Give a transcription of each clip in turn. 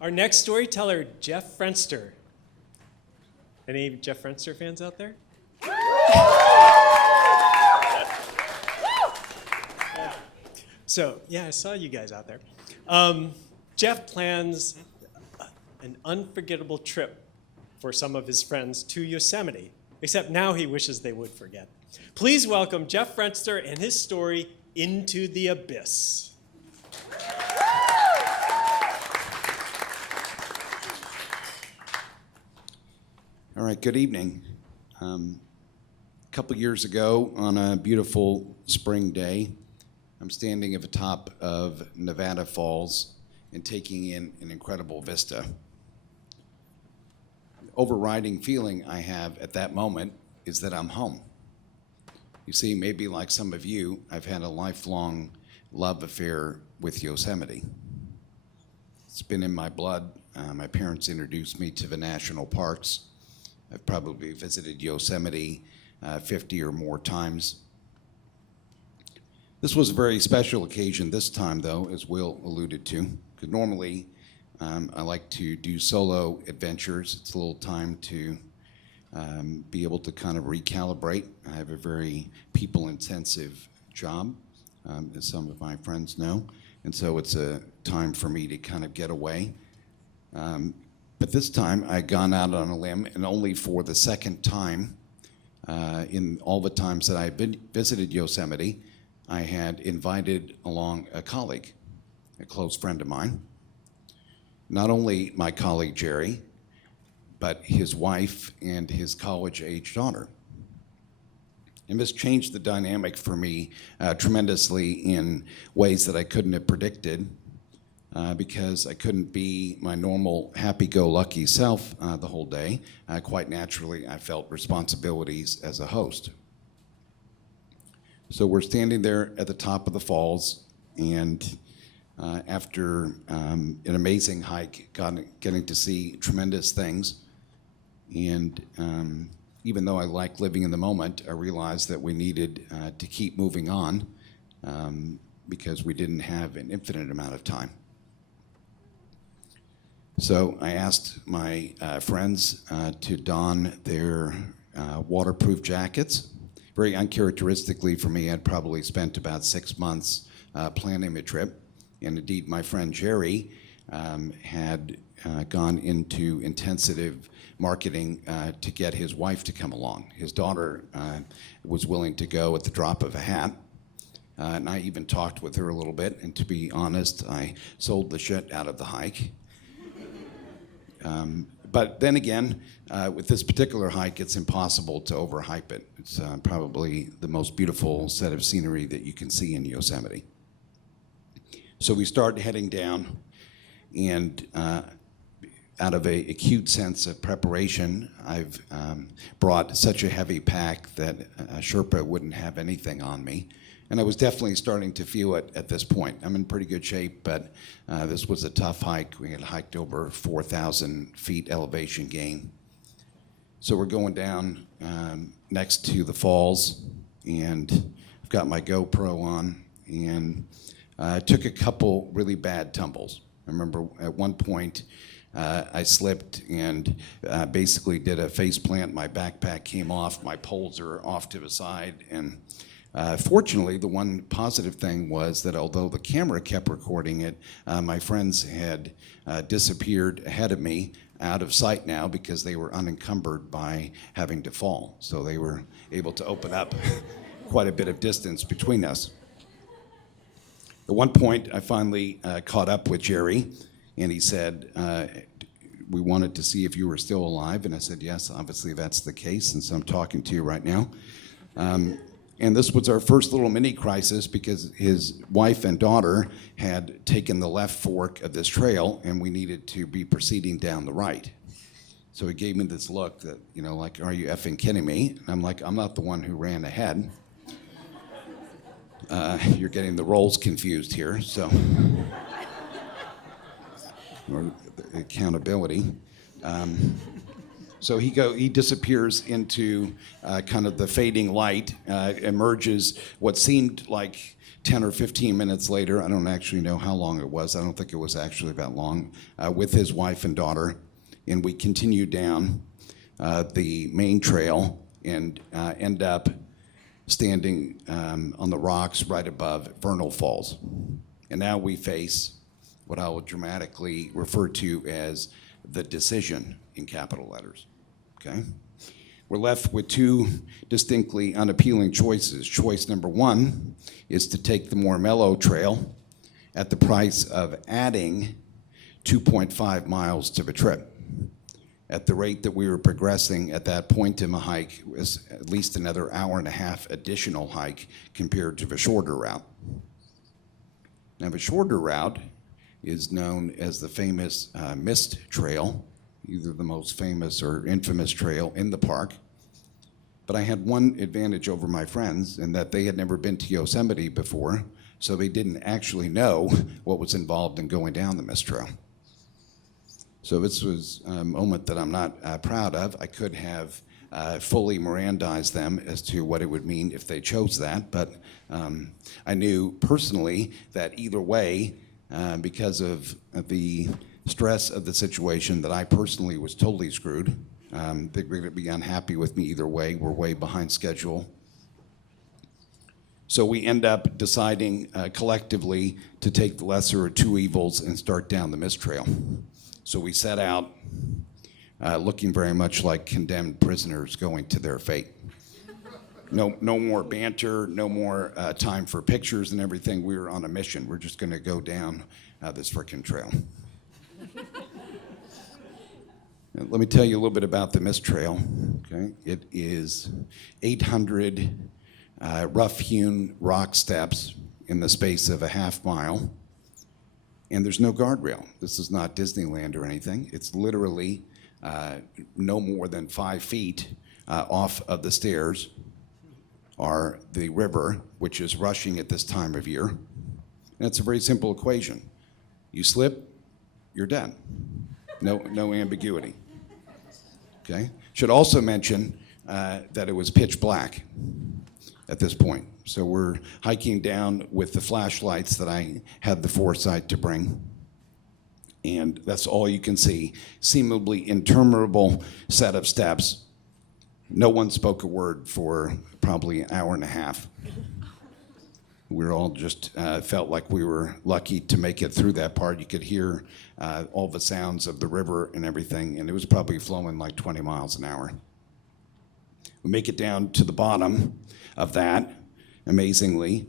Our next storyteller, Jeff Frenster. Any Jeff Frenster fans out there? So, yeah, I saw you guys out there. Jeff plans an unforgettable trip for some of his friends to Yosemite, except now he wishes they would forget. Please welcome Jeff Frenster and his story, Into the Abyss. All right, good evening. A couple years ago, on a beautiful spring day, I'm standing at the top of Nevada Falls and taking in an incredible vista. The overriding feeling I have at that moment is that I'm home. You see, maybe like some of you, I've had a lifelong love affair with Yosemite. It's been in my blood. My parents introduced me to the national parks. I've probably visited Yosemite 50 or more times. This was a very special occasion this time, though, as Will alluded to, because normally I like to do solo adventures. It's a little time to be able to kind of recalibrate. I have a very people-intensive job, as some of my friends know, and so it's a time for me to kind of get away. But this time, I'd gone out on a limb, and only for the second time in all the times that I've visited Yosemite, I had invited along a colleague, a close friend of mine. Not only my colleague Jerry, but his wife and his college-age daughter. And this changed the dynamic for me tremendously in ways that I couldn't have predicted. Because I couldn't be my normal happy-go-lucky self the whole day. Quite naturally, I felt responsibilities as a host. So we're standing there at the top of the falls, and after an amazing hike, getting to see tremendous things, and even though I like living in the moment, I realized that we needed to keep moving on because we didn't have an infinite amount of time. So I asked my friends to don their waterproof jackets. Very uncharacteristically for me, I'd probably spent about 6 months planning the trip. And indeed, my friend Jerry had gone into intensive marketing to get his wife to come along. His daughter was willing to go at the drop of a hat. And I even talked with her a little bit. And to be honest, I sold the shit out of the hike. But then again, with this particular hike, it's impossible to overhype it. It's probably the most beautiful set of scenery that you can see in Yosemite. So we start heading down, and out of an acute sense of preparation, I've brought such a heavy pack that a Sherpa wouldn't have anything on me. And I was definitely starting to feel it at this point. I'm in pretty good shape, but this was a tough hike. We had hiked over 4,000 feet elevation gain. So we're going down next to the falls, and I've got my GoPro on, and I took a couple really bad tumbles. I remember at one point, I slipped and basically did a face plant. My backpack came off, my poles are off to the side, and fortunately, the one positive thing was that although the camera kept recording it, my friends had disappeared ahead of me, out of sight now because they were unencumbered by having to fall. So they were able to open up quite a bit of distance between us. At one point, I finally caught up with Jerry, and he said, we wanted to see if you were still alive. And I said, yes, obviously that's the case, and so I'm talking to you right now. And this was our first little mini crisis because his wife and daughter had taken the left fork of this trail, and we needed to be proceeding down the right. So he gave me this look that, you know, like, are you effing kidding me? And I'm like, I'm not the one who ran ahead. You're getting the roles confused here, so. Or accountability. So he disappears into kind of the fading light, emerges what seemed like 10 or 15 minutes later. I don't actually know how long it was. I don't think it was actually that long, with his wife and daughter. And we continue down the main trail and end up standing on the rocks right above Vernal Falls. And now we face what I will dramatically refer to as the decision in capital letters. Okay? We're left with two distinctly unappealing choices. Choice number one is to take the more mellow trail at the price of adding 2.5 miles to the trip. At the rate that we were progressing at that point in the hike, it was at least another hour and a half additional hike compared to the shorter route. Now, the shorter route is known as the famous Mist Trail, either the most famous or infamous trail in the park. But I had one advantage over my friends in that they had never been to Yosemite before, so they didn't actually know what was involved in going down the Mist Trail. So this was a moment that I'm not proud of. I could have fully Mirandized them as to what it would mean if they chose that, but I knew personally that either way, because of the stress of the situation, that I personally was totally screwed. They were going to be unhappy with me either way. We're way behind schedule. So we end up deciding collectively to take the lesser of two evils and start down the Mist Trail. So we set out looking very much like condemned prisoners going to their fate. No more banter, no more time for pictures and everything. We were on a mission. We're just going to go down this frickin' trail. Let me tell you a little bit about the Mist Trail. Okay, it is 800 rough-hewn rock steps in the space of a half mile. And there's no guardrail. This is not Disneyland or anything. It's literally no more than 5 feet off of the stairs are the river, which is rushing at this time of year. And it's a very simple equation. You slip, you're dead. No ambiguity. Okay? Should also mention that it was pitch black at this point. So we're hiking down with the flashlights that I had the foresight to bring. And that's all you can see. Seemingly interminable set of steps. No one spoke a word for probably an hour and a half. We were all just felt like we were lucky to make it through that part. You could hear all the sounds of the river and everything, and it was probably flowing like 20 miles an hour. We make it down to the bottom of that, amazingly,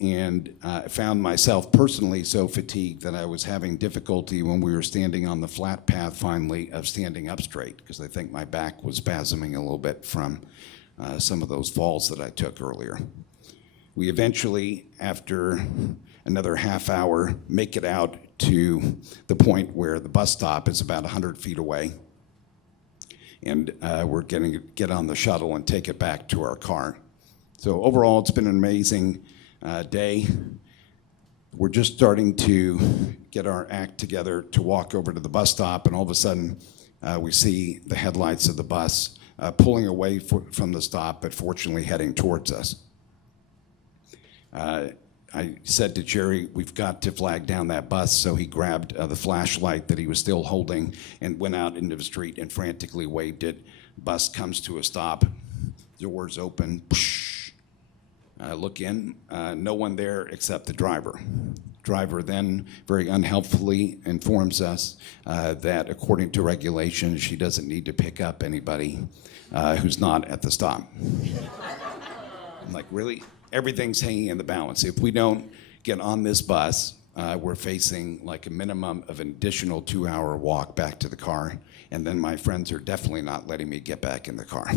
and I found myself personally so fatigued that I was having difficulty when we were standing on the flat path finally of standing up straight, because I think my back was spasming a little bit from some of those falls that I took earlier. We eventually, after another half hour, make it out to the point where the bus stop is about 100 feet away. And we're going to get on the shuttle and take it back to our car. So overall, it's been an amazing day. We're just starting to get our act together to walk over to the bus stop, and all of a sudden, we see the headlights of the bus pulling away from the stop, but fortunately heading towards us. I said to Jerry, we've got to flag down that bus, so he grabbed the flashlight that he was still holding and went out into the street and frantically waved it. Bus comes to a stop, doors open, look in, no one there except the driver. Driver then very unhelpfully informs us that according to regulations, she doesn't need to pick up anybody who's not at the stop. I'm like, really? Everything's hanging in the balance. If we don't get on this bus, we're facing like a minimum of an additional 2-hour walk back to the car, and then my friends are definitely not letting me get back in the car.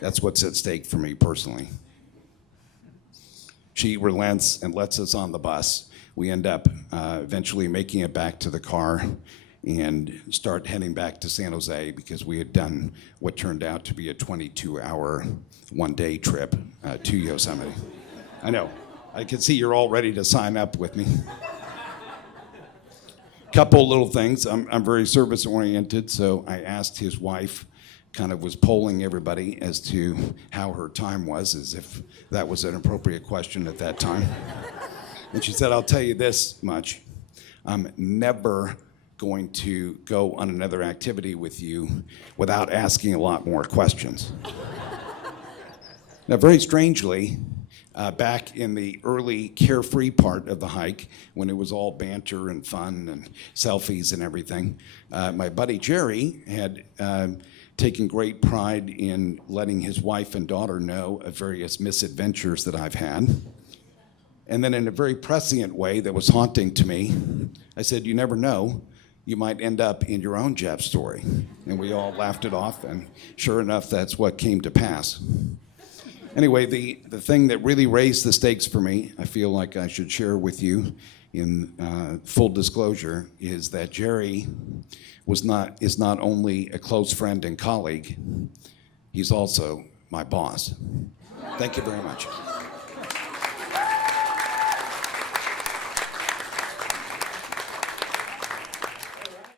That's what's at stake for me personally. She relents and lets us on the bus. We end up eventually making it back to the car and start heading back to San Jose because we had done what turned out to be a 22-hour, one-day trip to Yosemite. I know. I can see you're all ready to sign up with me. couple little things. I'm very service oriented, so I asked his wife, kind of was polling everybody as to how her time was, as if that was an appropriate question at that time. And she said, I'll tell you this much. I'm never going to go on another activity with you without asking a lot more questions. Now, very strangely, back in the early carefree part of the hike, when it was all banter and fun and selfies and everything, my buddy Jerry had taken great pride in letting his wife and daughter know of various misadventures that I've had. And then in a very prescient way that was haunting to me, I said, you never know, you might end up in your own Jeff story. And we all laughed it off, and sure enough, that's what came to pass. Anyway, the thing that really raised the stakes for me, I feel like I should share with you in full disclosure, is that Jerry is not only a close friend and colleague, he's also my boss. Thank you very much.